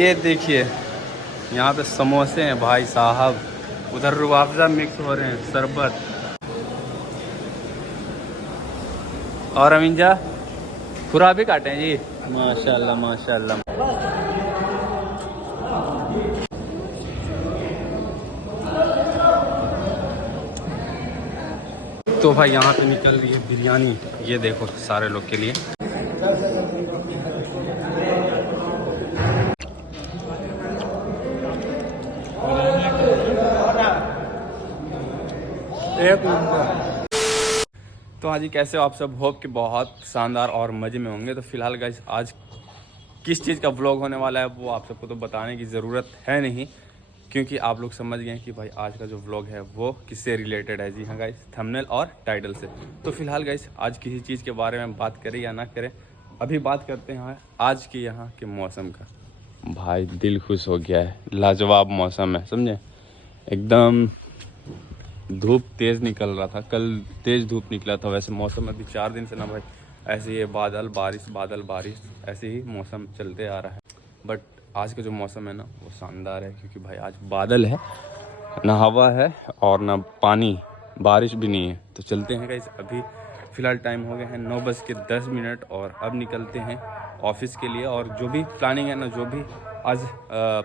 ये देखिए यहाँ पे समोसे हैं भाई साहब, उधर रूह अफ़ज़ा मिक्स हो रहे हैं, शरबत। और अमीन जा खुरा भी काटे हैं जी, माशाल्लाह माशाल्लाह। तो भाई यहाँ पे निकल रही है बिरयानी, ये देखो सारे लोग के लिए। एक तो हाँ जी, कैसे हो आप सब? होप कि बहुत शानदार और मज़े में होंगे। तो फिलहाल गाइस आज किस चीज़ का व्लॉग होने वाला है वो आप सबको तो बताने की ज़रूरत है नहीं, क्योंकि आप लोग समझ गए हैं कि भाई आज का जो व्लॉग है वो किससे रिलेटेड है। जी हाँ गाइस, थंबनेल और टाइटल से। तो फिलहाल गाइस आज किसी चीज़ के बारे में बात करें या ना करें, अभी बात करते हैं आज के यहाँ के मौसम का। भाई दिल खुश हो गया है, लाजवाब मौसम है, समझे। एकदम धूप तेज़ निकल रहा था, कल तेज़ धूप निकला था। वैसे मौसम अभी 4 दिन से ना भाई ऐसे ही बादल बारिश ऐसे ही मौसम चलते आ रहा है। बट आज का जो मौसम है ना वो शानदार है, क्योंकि भाई आज बादल है, ना हवा है और ना पानी, बारिश भी नहीं है। तो चलते हैं गाइस, अभी फ़िलहाल टाइम हो गया है 9:10 और अब निकलते हैं ऑफिस के लिए। और जो भी प्लानिंग है ना, जो भी आज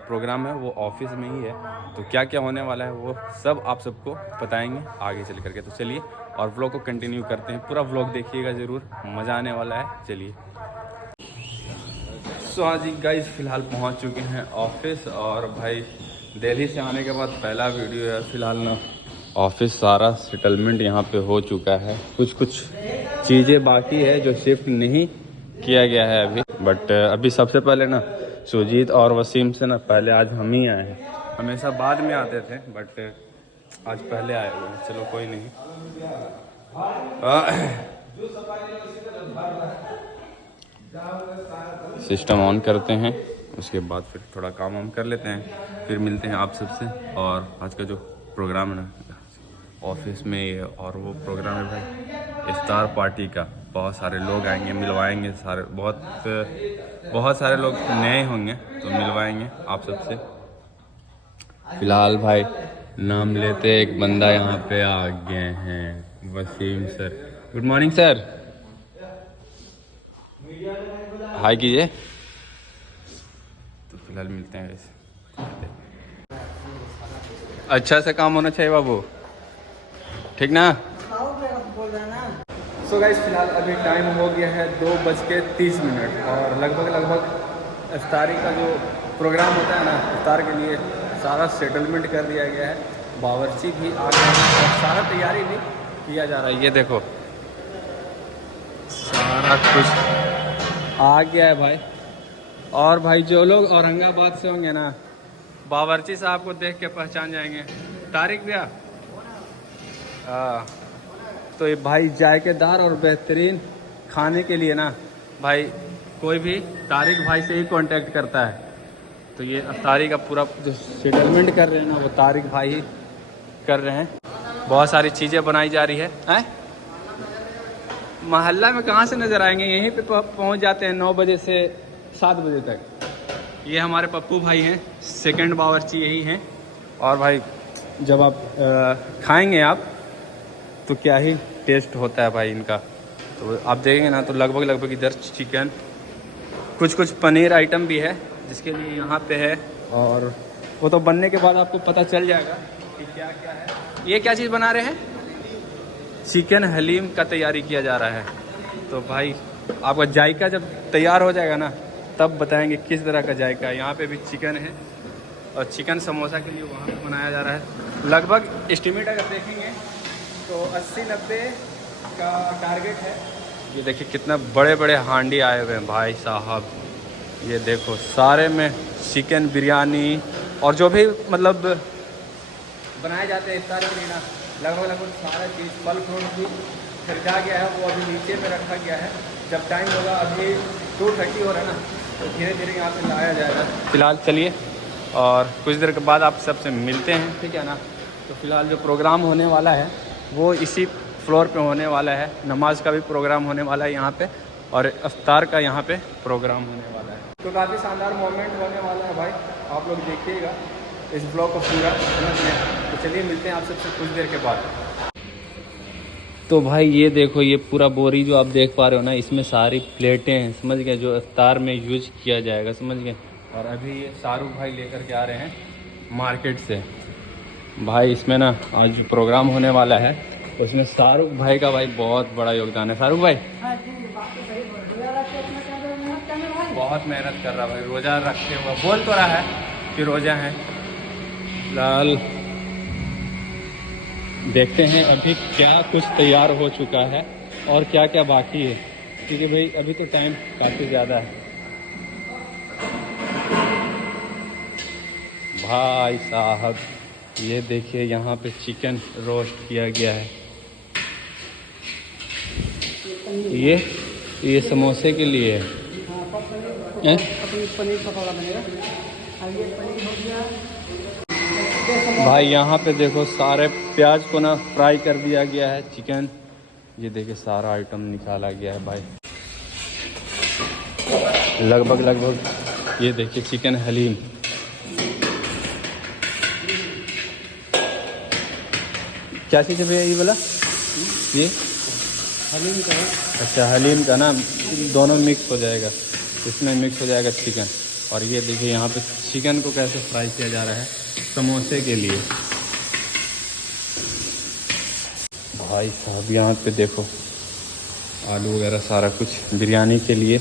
प्रोग्राम है वो ऑफिस में ही है। तो क्या क्या होने वाला है वो सब आप सबको बताएंगे आगे चल करके। तो चलिए और व्लॉग को कंटिन्यू करते हैं, पूरा व्लॉग देखिएगा ज़रूर, मज़ा आने वाला है। चलिए। सो हाँ जी गाइस, फ़िलहाल पहुंच चुके हैं ऑफिस। और भाई दिल्ली से आने के बाद पहला वीडियो है। फ़िलहाल ना ऑफिस सारा सेटलमेंट यहाँ पे हो चुका है, कुछ चीज़ें बाकी है जो शिफ्ट नहीं किया गया है अभी। बट अभी सबसे पहले ना सुजीत और वसीम से ना पहले आज हम ही आए हैं। हमेशा बाद में आते थे बट आज पहले आए हुए हैं। चलो कोई नहीं। सिस्टम ऑन करते हैं, उसके बाद फिर थोड़ा काम वाम कर लेते हैं, फिर मिलते हैं आप सबसे। और आज का जो प्रोग्राम है ना ऑफिस में ये, और वो प्रोग्राम है भाई इफ्तार पार्टी का। बहुत सारे लोग आएंगे, मिलवाएंगे सारे, बहुत सारे लोग नए होंगे तो मिलवाएंगे आप सबसे। फिलहाल भाई नाम लेते एक बंदा यहाँ पे आ गए हैं, Wasim sir. Good morning sir, hi कीजिए। तो फिलहाल मिलते हैं वैसे। अच्छा से काम होना चाहिए बाबू, ठीक ना? सो गाइस फिलहाल अभी टाइम हो गया है 2:30 और लगभग इफ्तारी का जो प्रोग्राम होता है ना, इफ्तार के लिए सारा सेटलमेंट कर दिया गया है। बावर्ची भी आ गया है और सारा तैयारी भी किया जा रहा है। ये देखो सारा कुछ आ गया है भाई। और भाई जो लोग औरंगाबाद से होंगे ना, बावर्ची साहब को देख के पहचान जाएंगे। तारिक भैया, तो ये भाई जायकेदार और बेहतरीन खाने के लिए ना भाई कोई भी तारिक भाई से ही कांटेक्ट करता है। तो ये इफ्तारी का पूरा जो सेटलमेंट कर रहे हैं ना वो तारिक भाई ही कर रहे हैं। बहुत सारी चीज़ें बनाई जा रही है। मोहल्ला में कहाँ से नज़र आएंगे, यहीं पे पहुँच जाते हैं 9 बजे से 7 बजे तक। ये हमारे पप्पू भाई हैं, सेकंड बावर्ची यही हैं। और भाई जब आप खाएंगे आप तो क्या ही टेस्ट होता है भाई इनका। तो आप देखेंगे ना तो लगभग इधर चिकन, कुछ पनीर आइटम भी है जिसके लिए यहाँ पे है। और वो तो बनने के बाद आपको पता चल जाएगा कि क्या क्या है। ये क्या चीज़ बना रहे हैं? चिकन हलीम का तैयारी किया जा रहा है। तो भाई आपका जायका जब तैयार हो जाएगा ना तब बताएंगे किस तरह का जायका है। यहाँ पे भी चिकन है और चिकन समोसा के लिए वहाँ पे बनाया जा रहा है। लगभग एस्टिमेट अगर देखेंगे तो 80-90 का टारगेट है। ये देखिए कितना बड़े हांडी आए हुए हैं भाई साहब। ये देखो सारे में चिकन बिरयानी और जो भी मतलब बनाए जाते हैं इफ्तार के लिए ना, लगभग सारा चीज़, फल फ्रूट भी खरीदा गया है, वो अभी नीचे में रखा गया है। जब टाइम होगा, अभी 2:30 हो रहा है ना, तो धीरे धीरे यहाँ पे लाया जाएगा। फिलहाल चलिए और कुछ देर के बाद आप सबसे मिलते हैं, ठीक है ना। तो फिलहाल जो प्रोग्राम होने वाला है वो इसी फ्लोर पे होने वाला है। नमाज का भी प्रोग्राम होने वाला है यहाँ पे। और इफ्तार का यहाँ पे प्रोग्राम होने वाला है। तो काफ़ी शानदार मोमेंट होने वाला है भाई, आप लोग देखिएगा इस ब्लॉग को पूरा समझ में। तो चलिए मिलते हैं आप सबसे कुछ देर के बाद। तो भाई ये देखो, ये पूरा बोरी जो आप देख पा रहे हो ना, इसमें सारी प्लेटें हैं, समझ गए, जो इफ्तार में यूज किया जाएगा, समझ गए। और अभी ये शाहरुख भाई लेकर के आ रहे हैं मार्केट से भाई। इसमें ना आज प्रोग्राम होने वाला है, उसमें शाहरुख भाई का भाई बहुत बड़ा योगदान है। शाहरुख भाई बहुत मेहनत कर रहा भाई, रोज़ा रखे हुआ बोल तो रहा है कि रोज़ा है लाल। देखते हैं अभी क्या कुछ तैयार हो चुका है और क्या क्या बाकी है, क्योंकि भाई अभी तो टाइम काफ़ी ज़्यादा है। भाई साहब ये देखिए, यहाँ पे चिकन रोस्ट किया गया है। ये समोसे के लिए है। पनीर पकौड़ा बनेगा भाई। यहाँ पे देखो सारे प्याज को ना फ्राई कर दिया गया है। चिकन ये देखिए सारा आइटम निकाला गया है भाई, लगभग ये देखिए चिकन हलीम। क्या चीज़ है भैया ये वाला? ये हलीम का है। अच्छा हलीम का ना, दोनों मिक्स हो जाएगा, इसमें मिक्स हो जाएगा चिकन। और ये देखिए यहाँ पे चिकन को कैसे फ्राई किया जा रहा है समोसे के लिए। भाई साहब यहाँ पे देखो आलू वगैरह सारा कुछ बिरयानी के लिए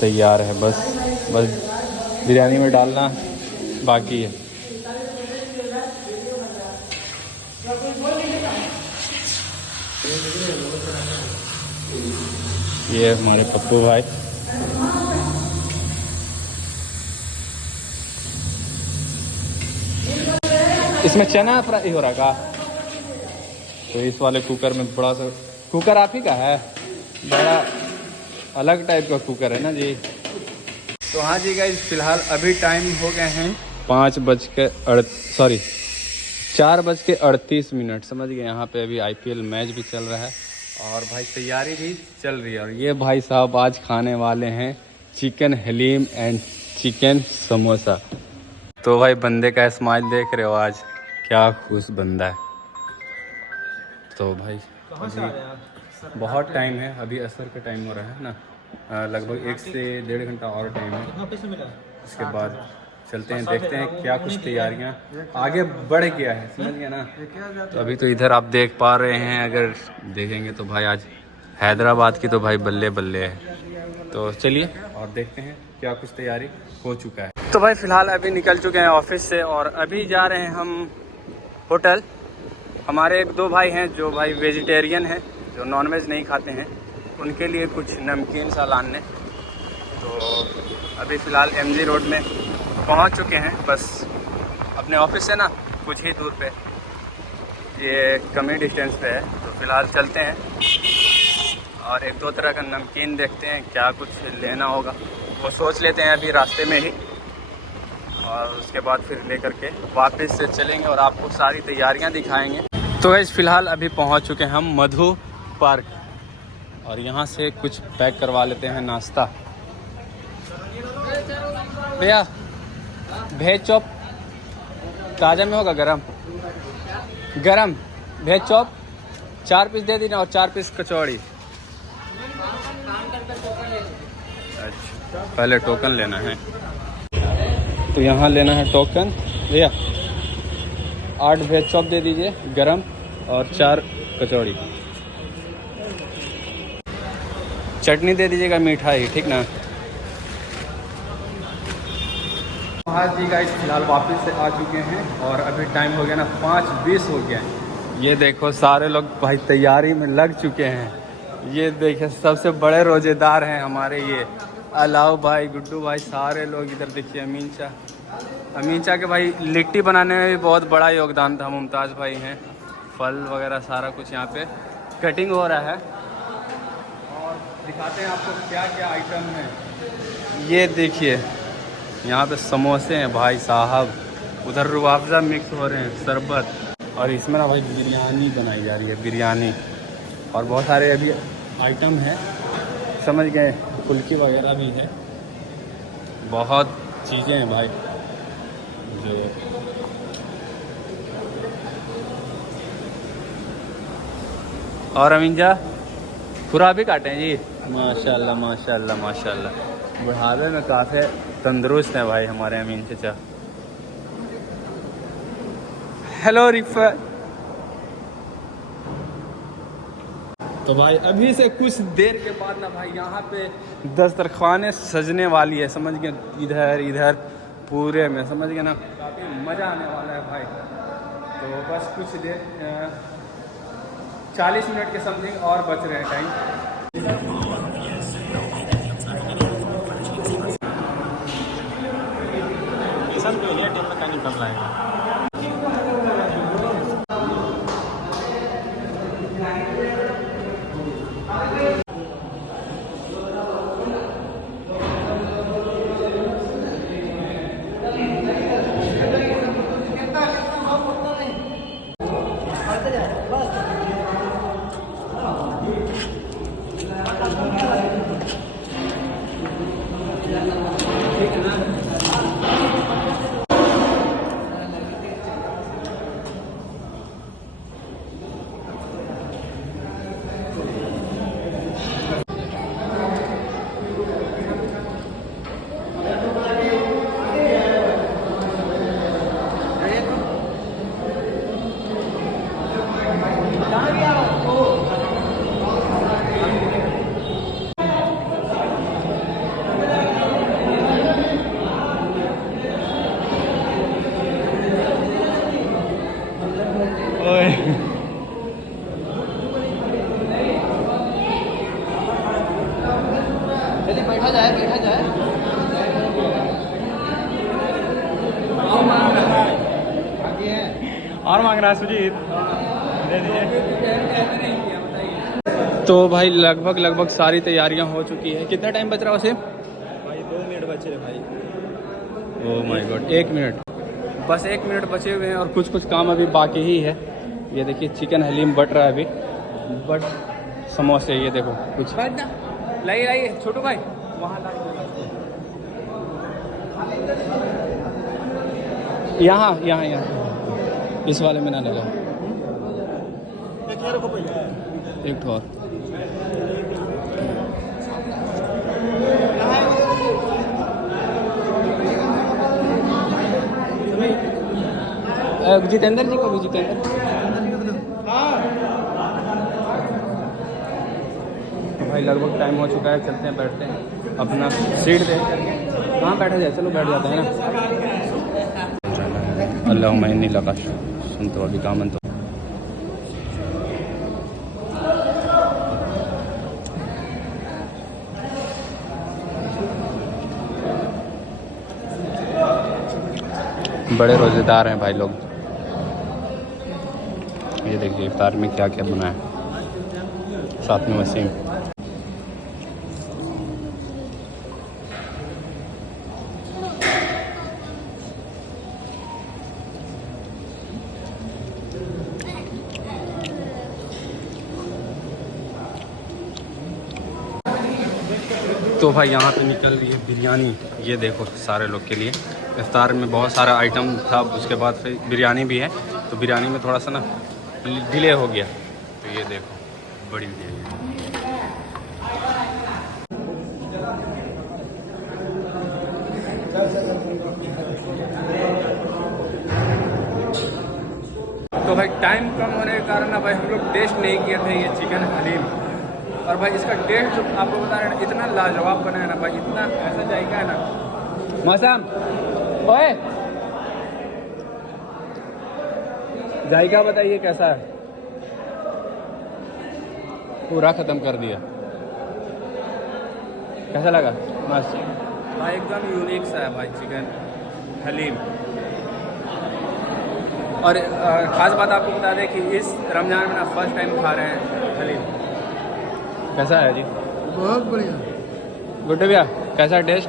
तैयार है। बस बिरयानी में डालना बाकी है। ये हमारे पप्पू भाई। इसमें चना फ्राई हो रहा का? तो इस वाले कुकर में बड़ा सा कुकर आप ही का है, बड़ा अलग टाइप का कुकर है ना जी। तो हाँ जी गाइस, फिलहाल अभी टाइम हो गए हैं 4:38, समझ गए। यहाँ पे अभी IPL मैच भी चल रहा है और भाई तैयारी भी चल रही है। और ये भाई साहब आज खाने वाले हैं chicken haleem and chicken samosa. तो भाई बंदे का स्माइल देख रहे हो, आज क्या खुश बंदा है। तो भाई बहुत टाइम है, अभी असर का टाइम हो रहा है ना, लगभग 1 से 1.5 घंटा और टाइम है। उसके बाद चलते हैं, देखते हैं क्या कुछ तैयारियां आगे बढ़ गया है, समझ गया ना। तो अभी तो इधर आप देख पा रहे हैं, अगर देखेंगे तो भाई आज हैदराबाद की तो भाई बल्ले बल्ले है। तो चलिए और देखते हैं क्या कुछ तैयारी हो चुका है। तो भाई फ़िलहाल अभी निकल चुके हैं ऑफिस से और अभी जा रहे हैं हम होटल। हमारे 1-2 भाई हैं जो भाई वेजिटेरियन हैं, जो नॉनवेज नहीं खाते हैं, उनके लिए कुछ नमकीन सा लाने। तो अभी फ़िलहाल MG रोड में पहुंच चुके हैं, बस अपने ऑफिस से ना कुछ ही दूर पे, ये कम ही डिस्टेंस पे है। तो फ़िलहाल चलते हैं और 1-2 तरह का नमकीन देखते हैं क्या कुछ लेना होगा, वो सोच लेते हैं अभी रास्ते में ही। और उसके बाद फिर लेकर के वापस से चलेंगे और आपको सारी तैयारियां दिखाएंगे। तो इस फ़िलहाल अभी पहुंच चुके हैं हम मधु पार्क और यहाँ से कुछ पैक करवा लेते हैं नाश्ता। भैया भेज चॉप ताज़ा में होगा, गरम भेज चॉप 4 पीस दे देना और 4 पीस कचौड़ी। अच्छा पहले टोकन लेना है, तो यहाँ लेना है टोकन। भैया 8 वेज चॉप दे दीजिए गरम और 4 कचौड़ी, चटनी दे दीजिएगा मिठाई, ठीक ना। हाँ जी गाइस, फिलहाल वापस से आ चुके हैं और अभी टाइम हो गया ना 5:20 हो गया है। ये देखो सारे लोग भाई तैयारी में लग चुके हैं। ये देखिए सबसे बड़े रोजेदार हैं हमारे ये अलाउ भाई, गुड्डू भाई, सारे लोग इधर देखिए। अमीन शाह के भाई लिट्टी बनाने में भी बहुत बड़ा योगदान था। मुमताज़ भाई हैं, फल वगैरह सारा कुछ यहाँ पे कटिंग हो रहा है और दिखाते हैं आपको क्या क्या आइटम है। ये देखिए यहाँ पे समोसे हैं भाई साहब, उधर रूअफ़ज़ा मिक्स हो रहे हैं, शरबत, और इसमें ना भाई बिरयानी बनाई जा रही है, बिरयानी, और बहुत सारे अभी आइटम हैं। समझ गए, फुल्की वगैरह भी है, बहुत चीज़ें हैं भाई जो। और अमीनजा पूरा भी काटे हैं जी, माशाल्लाह माशाल्लाह माशाल्लाह। बुढ़ापे में काफ़ी तंदुरुस्त हैं भाई हमारे अमीन चाचा। हेलो रिफत। तो भाई अभी से कुछ देर के बाद ना भाई यहाँ पे दस्तरखाने सजने वाली है, समझ गए, इधर इधर पूरे में, समझ गए ना, काफ़ी मज़ा आने वाला है भाई। तो बस कुछ देर 40 मिनट के समथिंग और बच रहे हैं टाइम। कम लाएगा। बैठा जाए बैठा जाए। और मांग रहा है सुजीत, दे दीजिए। तो भाई लगभग सारी तैयारियां हो चुकी है। कितना टाइम बच रहा है उसे? भाई 2 मिनट बचे हैं भाई। ओह माय गॉड, 1 मिनट, बस 1 मिनट बचे हुए हैं और कुछ काम अभी बाकी ही है। ये देखिए चिकन हलीम बट रहा है अभी, बट समोसे, ये देखो कुछ लाइए छोटू भाई वहाँ यहाँ इस वाले में ना लगा एक ठो और। जितेंद्र जी को भी, जितेंद्र भाई लगभग टाइम हो चुका है, चलते हैं, बैठते हैं अपना सीट दे। कहाँ बैठा जाए, चलो बैठ जाते हैं ना। अल्लाह मैं लगा सुन तो अभी कामन तो। बड़े रोज़ेदार हैं भाई लोग। ये देखिए इफ्तार में क्या क्या बना है, साथ में वसीम। तो भाई यहाँ पे निकल रही है बिरयानी, ये देखो सारे लोग के लिए। इफ्तार में बहुत सारा आइटम था, उसके बाद फिर बिरयानी भी है, तो बिरयानी में थोड़ा सा ना डिले हो गया। तो ये देखो बड़ी बिरयानी। तो भाई टाइम कम होने के कारण ना भाई हम लोग टेस्ट नहीं किए थे ये चिकन हलीम, और भाई इसका टेस्ट जो आपको बता रहे हैं इतना लाजवाब बना है ना भाई, इतना ऐसा जायका है ना। मौसम ओए जायका बताइए कैसा है? पूरा ख़त्म कर दिया। कैसा लगा? मस्त भाई, एकदम यूनिक सा है भाई चिकन हलीम। और ख़ास बात आपको बता दें कि इस रमज़ान में ना फर्स्ट टाइम खा रहे हैं हलीम। कैसा है जी? बहुत बढ़िया। गुड्डे भैया कैसा टेस्ट?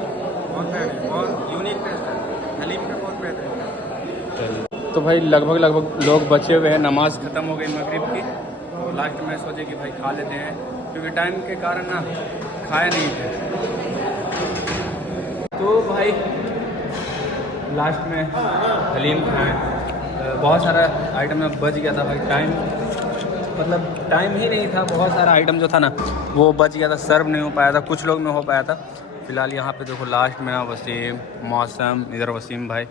बहुत यूनिक टेस्ट है हलीम का, बहुत बेहतरीन। तो भाई लगभग लोग बचे हुए हैं, नमाज़ ख़त्म हो गई मगरिब की, तो लास्ट में सोचे कि भाई खा लेते हैं, क्योंकि टाइम के कारण ना खाए नहीं थे। तो भाई लास्ट में हलीम खाएं। बहुत सारा आइटम में बच गया था भाई, टाइम ही नहीं था। बहुत सारा आइटम जो था ना वो बच गया था, सर्व नहीं हो पाया था, कुछ लोग में हो पाया था। फ़िलहाल यहाँ पे देखो लास्ट में ना वसीम, मौसम, इधर वसीम भाई,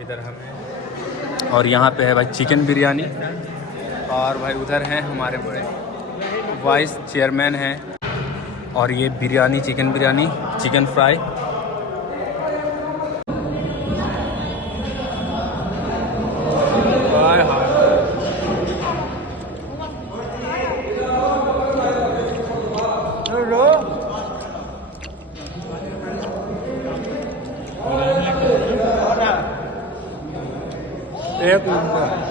इधर हमें, और यहाँ पे है भाई चिकन बिरयानी। और भाई उधर हैं हमारे बड़े वाइस चेयरमैन हैं, और ये biryani, chicken biryani, chicken fry. हाय हाय, एक नंबर।